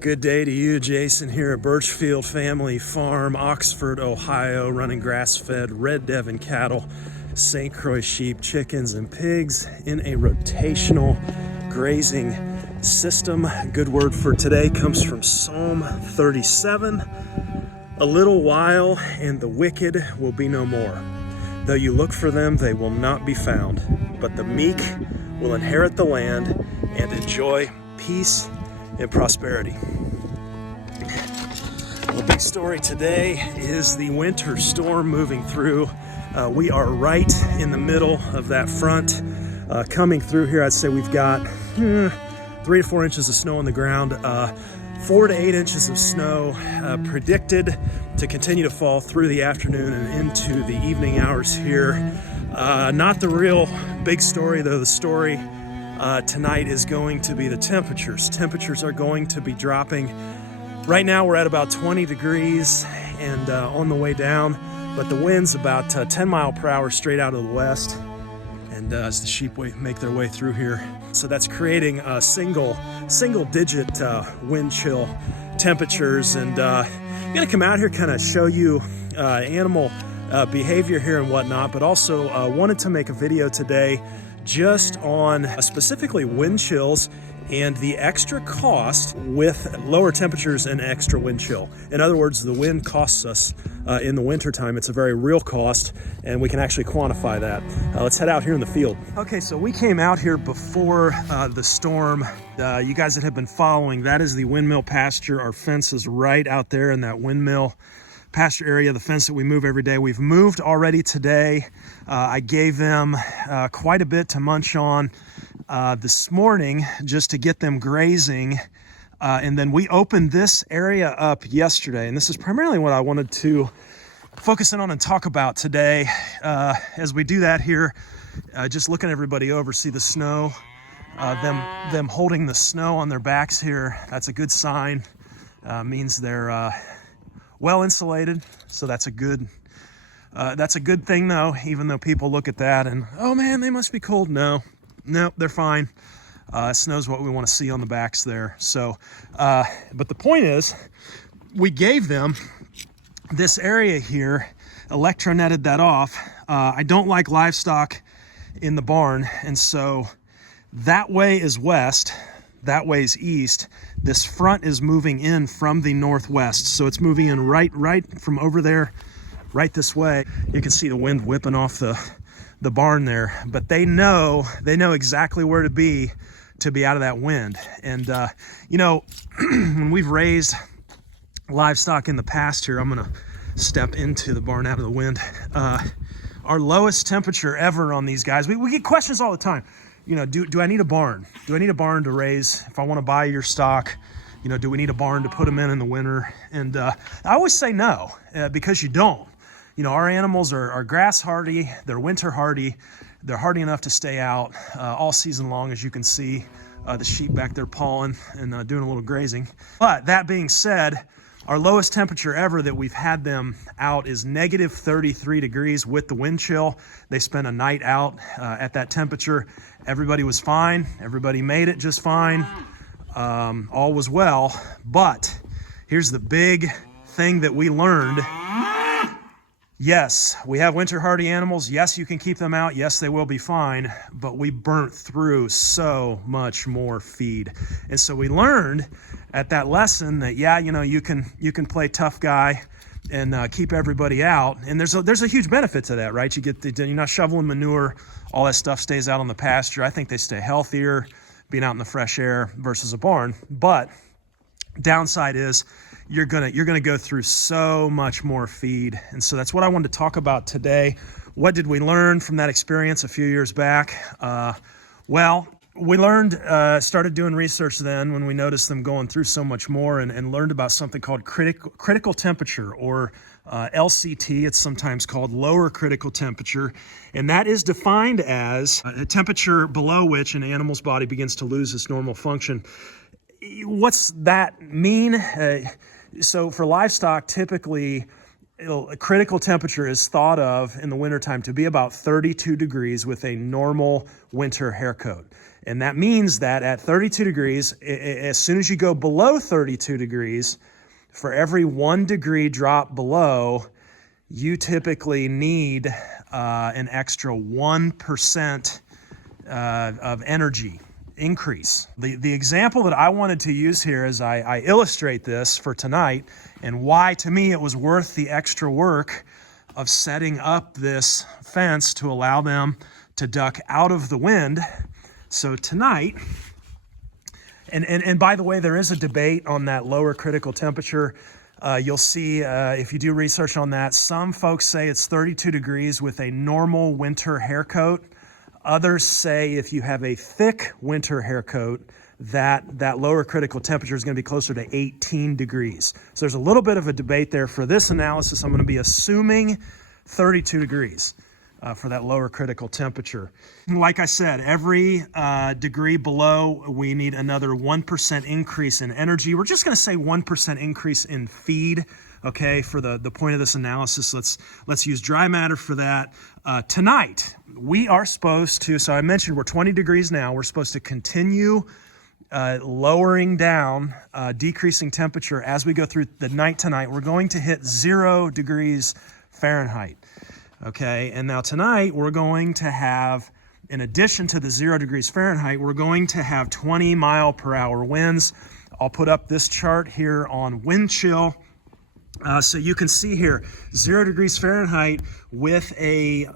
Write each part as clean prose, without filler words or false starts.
Good day to you, Jason, here at Birchfield Family Farm, Oxford, Ohio, running grass-fed Red Devon cattle, St. Croix sheep, chickens, and pigs in a rotational grazing system. Good word for today comes from Psalm 37. A little while, and the wicked will be no more. Though you look for them, they will not be found. But the meek will inherit the land and enjoy peace and prosperity. The big story today is the winter storm moving through. We are right in the middle of that front. Coming through here, I'd say we've got 3 to 4 inches of snow on the ground. 4 to 8 inches of snow predicted to continue to fall through the afternoon and into the evening hours here. Not the real big story, though. The story tonight is going to be the temperatures. Temperatures are going to be dropping. Right now we're at about 20 degrees and on the way down, but the wind's about 10 mile per hour straight out of the west. And as the sheep make their way through here, so that's creating single digit wind chill temperatures. And I'm gonna come out here, kind of show you animal behavior here and whatnot, but also wanted to make a video today just on specifically wind chills and the extra cost with lower temperatures and extra wind chill. In other words, the wind costs us in the wintertime. It's a very real cost, and we can actually quantify that. Let's head out here in the field. Okay, so we came out here before the storm. You guys that have been following, that is the windmill pasture. Our fence is right out there in that windmill pasture area, the fence that we move every day. We've moved already today. I gave them quite a bit to munch on this morning just to get them grazing. And then we opened this area up yesterday. And this is primarily what I wanted to focus in on and talk about today. As we do that here, just looking everybody over, see the snow, them holding the snow on their backs here. That's a good sign. Means they're well insulated. So that's a good thing, though, even though people look at that and, oh man, they must be cold. No, they're fine. Snow's what we want to see on the backs there. So, but the point is, we gave them this area here, electronetted that off. I don't like livestock in the barn, and so that way is west, that way is east. This front is moving in from the northwest, so it's moving in right from over there, right this way. You can see the wind whipping off the barn there, but they know exactly where to be out of that wind. And when we've raised livestock in the past here, I'm gonna step into the barn out of the wind. Our lowest temperature ever on these guys, we get questions all the time. Do I need a barn? Do I need a barn to raise? If I want to buy your stock, do we need a barn to put them in the winter? And I always say no, because you don't. Our animals are grass hardy, they're winter hardy, they're hardy enough to stay out all season long, as you can see the sheep back there pawing and doing a little grazing. But that being said, our lowest temperature ever that we've had them out is negative 33 degrees with the wind chill. They spent a night out at that temperature. Everybody was fine. Everybody made it just fine. All was well. But here's the big thing that we learned. Yes, we have winter hardy animals. Yes, you can keep them out. Yes, they will be fine. But we burnt through so much more feed. And so we learned at that lesson that, you can play tough guy and keep everybody out. And there's a huge benefit to that, right? You're not shoveling manure. All that stuff stays out on the pasture. I think they stay healthier being out in the fresh air versus a barn. But downside is, you're gonna go through so much more feed. And so that's what I wanted to talk about today. What did we learn from that experience a few years back? We learned, started doing research then when we noticed them going through so much more, and learned about something called critical temperature, or LCT. It's sometimes called lower critical temperature. And that is defined as a temperature below which an animal's body begins to lose its normal function. What's that mean? So for livestock, typically, a critical temperature is thought of in the wintertime to be about 32 degrees with a normal winter hair coat. And that means that at 32 degrees, as soon as you go below 32 degrees, for every 1 degree drop below, you typically need an extra 1% of energy increase. The example that I wanted to use here as I illustrate this for tonight, and why to me it was worth the extra work of setting up this fence to allow them to duck out of the wind. So tonight, and by the way, there is a debate on that lower critical temperature. You'll see if you do research on that, some folks say it's 32 degrees with a normal winter hair coat. Others say if you have a thick winter hair coat, that lower critical temperature is going to be closer to 18 degrees. So there's a little bit of a debate there. For this analysis, I'm going to be assuming 32 degrees for that lower critical temperature. Like I said, every degree below, we need another 1% increase in energy. We're just going to say 1% increase in feed. Okay, for the point of this analysis, let's use dry matter for that. Tonight, we are supposed to, so I mentioned we're 20 degrees now. We're supposed to continue lowering down, decreasing temperature as we go through the night tonight. We're going to hit 0 degrees Fahrenheit. Okay, and now tonight we're going to have, in addition to the 0 degrees Fahrenheit, we're going to have 20 mile per hour winds. I'll put up this chart here on Windchill. So you can see here, 0 degrees Fahrenheit with a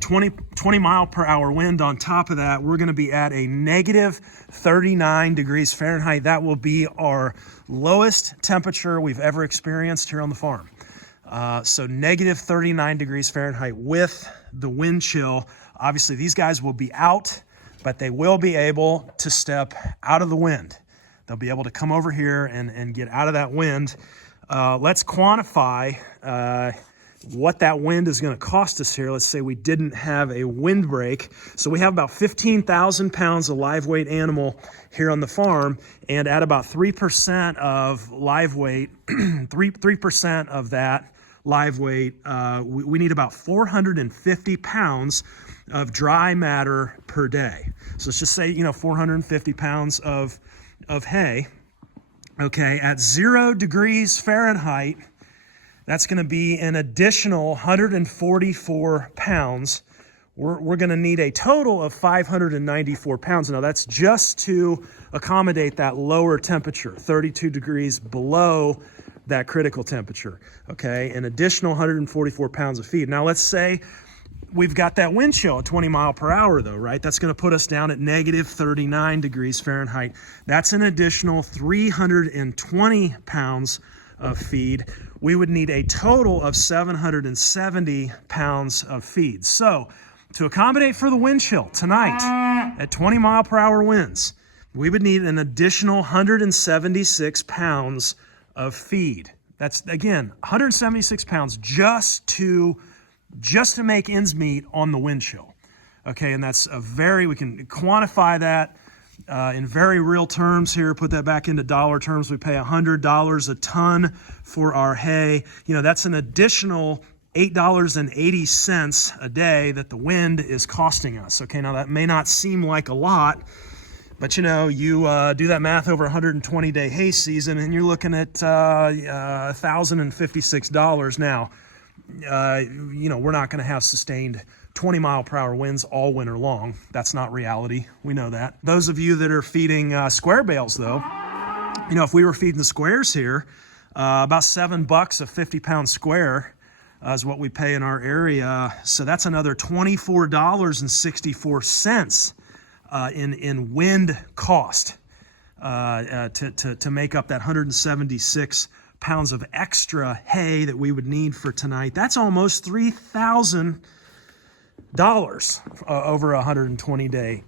20 mile per hour wind on top of that. We're going to be at a negative 39 degrees Fahrenheit. That will be our lowest temperature we've ever experienced here on the farm. So negative 39 degrees Fahrenheit with the wind chill. Obviously, these guys will be out, but they will be able to step out of the wind. They'll be able to come over here and get out of that wind. Let's quantify what that wind is going to cost us here. Let's say we didn't have a windbreak. So we have about 15,000 pounds of live weight animal here on the farm, and at about 3% of live weight, 3% of that live weight, we need about 450 pounds of dry matter per day. So let's just say, 450 pounds of hay. Okay, at 0 degrees Fahrenheit, that's going to be an additional 144 pounds. We're going to need a total of 594 pounds. Now, that's just to accommodate that lower temperature, 32 degrees below that critical temperature. Okay, an additional 144 pounds of feed. Now, let's say we've got that wind chill at 20 mile per hour though, right? That's going to put us down at negative 39 degrees Fahrenheit. That's an additional 320 pounds of feed. We would need a total of 770 pounds of feed. So to accommodate for the wind chill tonight at 20 mile per hour winds, we would need an additional 176 pounds of feed. That's, again, 176 pounds just to make ends meet on the wind chill. Okay, and that's we can quantify that in very real terms here, put that back into dollar terms. We pay $100 a ton for our hay. That's an additional $8.80 a day that the wind is costing us. Okay, now that may not seem like a lot, but you do that math over 120-day hay season, and you're looking at $1,056 now. We're not going to have sustained 20 mile per hour winds all winter long. That's not reality. We know that. Those of you that are feeding square bales, though, if we were feeding the squares here, about $7 a 50-pound square is what we pay in our area. So that's another $24.64 in wind cost to make up that 176 pounds of extra hay that we would need for tonight. That's almost $3,000 over a 120-day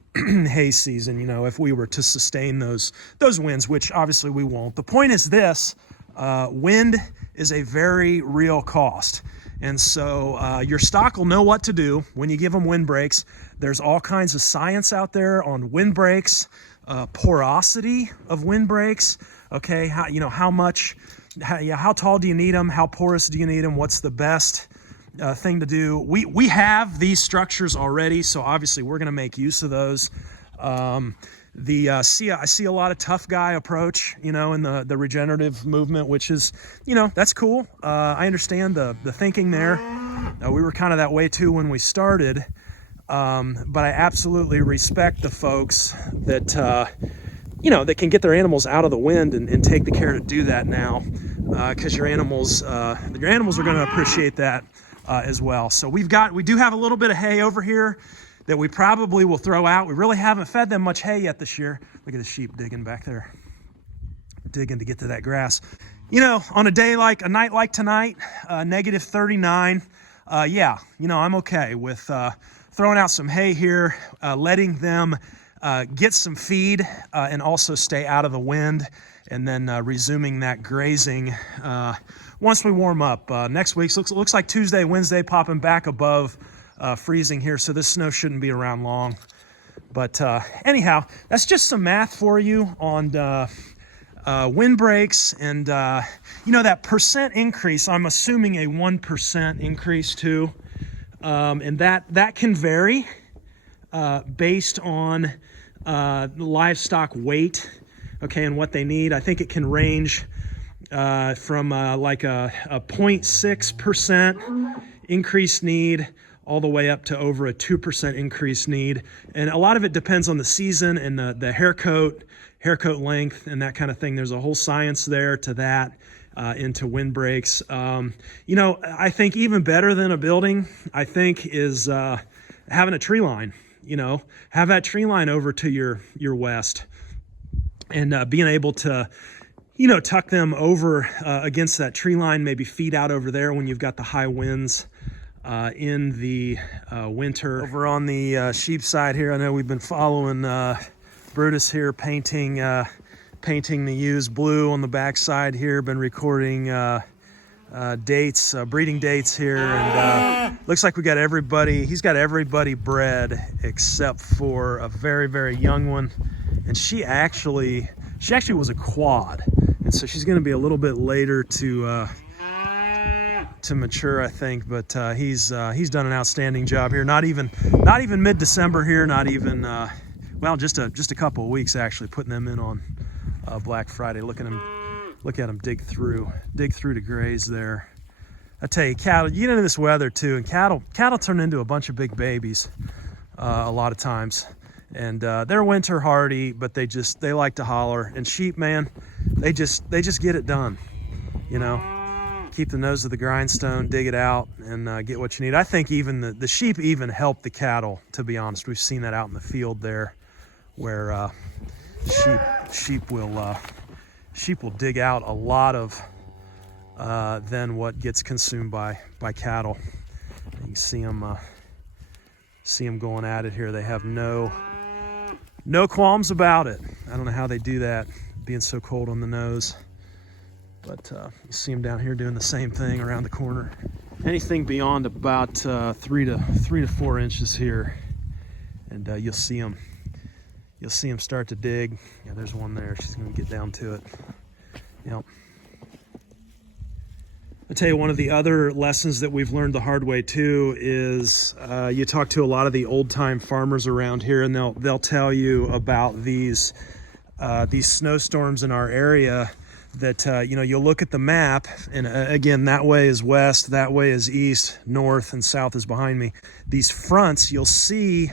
hay season, if we were to sustain those winds, which obviously we won't. The point is this, wind is a very real cost. And so your stock will know what to do when you give them windbreaks. There's all kinds of science out there on windbreaks, porosity of windbreaks. Okay, how tall do you need them? How porous do you need them? What's the best thing to do? We have these structures already, so obviously we're going to make use of those. I see a lot of tough guy approach, in the regenerative movement, which is, that's cool. I understand the thinking there. We were kind of that way too when we started. But I absolutely respect the folks that, that can get their animals out of the wind and take the care to do that now, because your animals are going to appreciate that as well. So we do have a little bit of hay over here that we probably will throw out. We really haven't fed them much hay yet this year. Look at the sheep digging back there, digging to get to that grass. On a night like tonight, negative 39, I'm okay with throwing out some hay here, letting them get some feed and also stay out of the wind, and then resuming that grazing once we warm up. Next week looks like Tuesday, Wednesday, popping back above freezing here, so this snow shouldn't be around long. But anyhow, that's just some math for you on windbreaks, and that percent increase. I'm assuming a 1% increase too, and that can vary based on livestock weight, okay, and what they need. I think it can range from like a 0.6% increased need all the way up to over a 2% increased need. And a lot of it depends on the season and the hair coat length and that kind of thing. There's a whole science there to that, into windbreaks. I think even better than a building, I think, is having a tree line. Have that tree line over to your west, and being able to, tuck them over against that tree line, maybe feed out over there when you've got the high winds in the winter. Over on the sheep side here, I know we've been following Brutus here, painting the ewes blue on the back side here. Been recording dates, breeding dates here, and looks like we got everybody. He's got everybody bred except for a very, very young one, and she actually was a quad, and so she's going to be a little bit later to mature, I think. But he's done an outstanding job here. Not even mid-December here. Not even just a couple of weeks actually, putting them in on Black Friday. Look at him dig through to graze there. I tell you, cattle, you get into this weather too, and cattle turn into a bunch of big babies a lot of times, and they're winter hardy, but they like to holler. And sheep, man, they just get it done. Keep the nose of the grindstone, dig it out, and get what you need. I think even the sheep even help the cattle, to be honest. We've seen that out in the field there, where sheep will dig out a lot of than what gets consumed by cattle. You can see them going at it here. They have no qualms about it. I don't know how they do that, being so cold on the nose. But you see them down here doing the same thing around the corner. Anything beyond about 3 to 4 inches here, and you'll see them start to dig. Yeah, there's one there. She's going to get down to it. Yep. I'll tell you, one of the other lessons that we've learned the hard way too is you talk to a lot of the old-time farmers around here, and they'll tell you about these snowstorms in our area. That you'll look at the map, and again, that way is west, that way is east, north, and south is behind me. These fronts, you'll see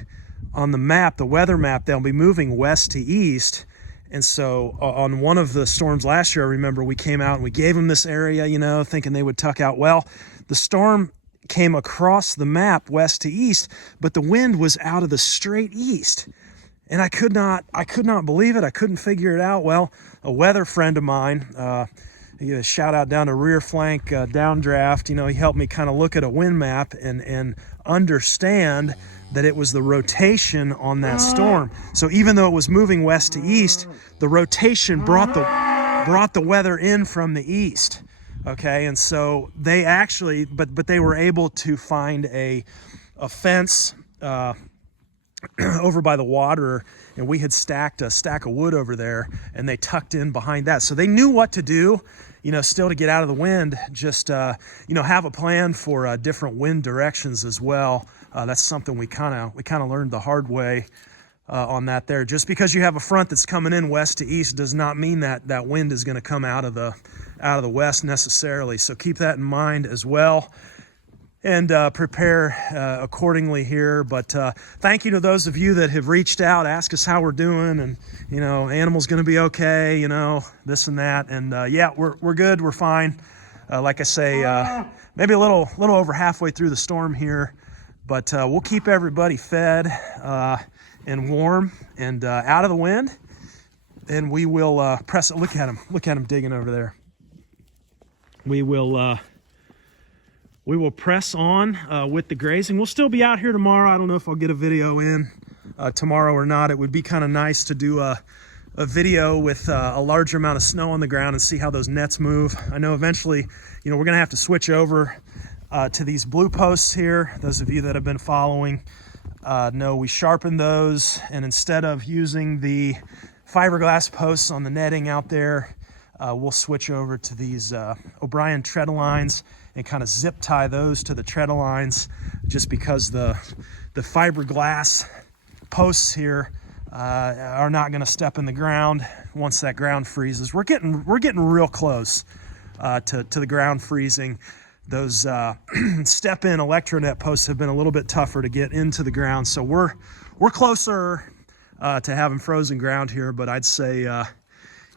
on the map, the weather map, they'll be moving west to east. And so on one of the storms last year, I remember we came out and we gave them this area, thinking they would tuck out. Well, the storm came across the map west to east, but the wind was out of the straight east. And I could not believe it. I couldn't figure it out. Well, a weather friend of mine, a shout out down to Rear Flank Downdraft, he helped me kind of look at a wind map and understand that it was the rotation on that storm. So even though it was moving west to east, the rotation brought the weather in from the east. Okay, and so they actually, but they were able to find a fence over by the water, and we had stacked a stack of wood over there, and they tucked in behind that. So they knew what to do, still to get out of the wind, just, have a plan for different wind directions as well. That's something we kind of learned the hard way on that there. Just because you have a front that's coming in west to east does not mean that that wind is going to come out of the west necessarily. So keep that in mind as well, and prepare accordingly here. But thank you to those of you that have reached out, ask us how we're doing, and you know, animal's going to be okay, you know, this and that. And yeah, we're good, we're fine. Like I say, maybe a little over halfway through the storm here, but we'll keep everybody fed and warm and out of the wind, and we will press it. Look at him digging over there. We will press on with the grazing. We'll still be out here tomorrow. I don't know if I'll get a video in tomorrow or not. It would be kind of nice to do a video with a larger amount of snow on the ground and see how those nets move. I know eventually, you know, we're gonna have to switch over to these blue posts here. Those of you that have been following know we sharpened those, and instead of using the fiberglass posts on the netting out there, we'll switch over to these O'Brien tread lines and kind of zip tie those to the tread lines, just because the fiberglass posts here are not going to step in the ground once that ground freezes. We're getting real close to the ground freezing. Those step-in electronet posts have been a little bit tougher to get into the ground, so we're closer to having frozen ground here. But I'd say,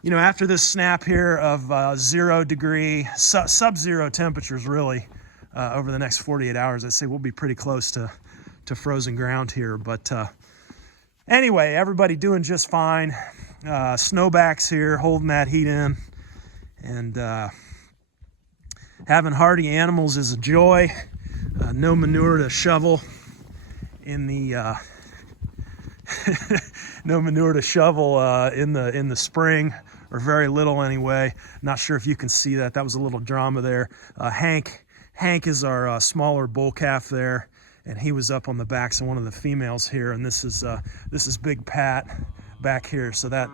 you know, after this snap here of 0 degree, sub-zero temperatures really over the next 48 hours, I'd say we'll be pretty close to frozen ground here. But anyway, everybody doing just fine. Snowbacks here holding that heat in, and having hardy animals is a joy. No manure to shovel in the no manure to shovel in the spring, or very little anyway. Not sure if you can see that. That was a little drama there. Hank is our smaller bull calf there, and he was up on the backs of one of the females here. And this is Big Pat back here. So that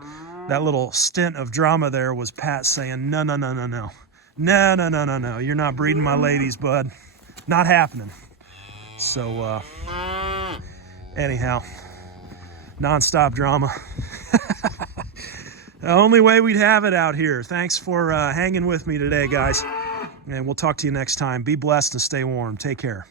little stint of drama there was Pat saying, no, you're not breeding my ladies, bud. Not happening. So anyhow, non-stop drama. The only way we'd have it out here. Thanks for hanging with me today, guys, and we'll talk to you next time. Be blessed and stay warm. Take care.